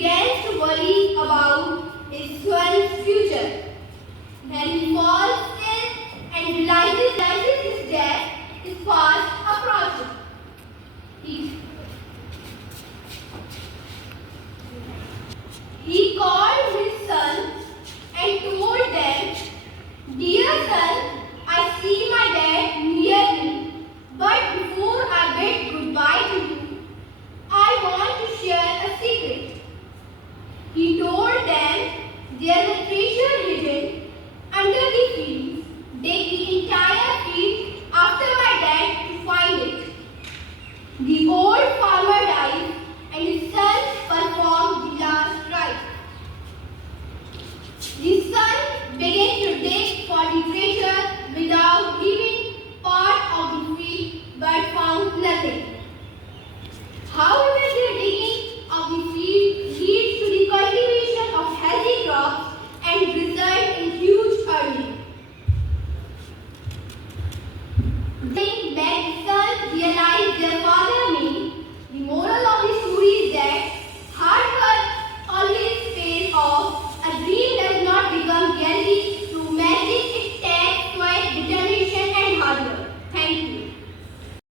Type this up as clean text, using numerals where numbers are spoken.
began to worry about his son's future. Then he falls ill and realizes his death is fast approaching. He called his son and told them, "Dear son,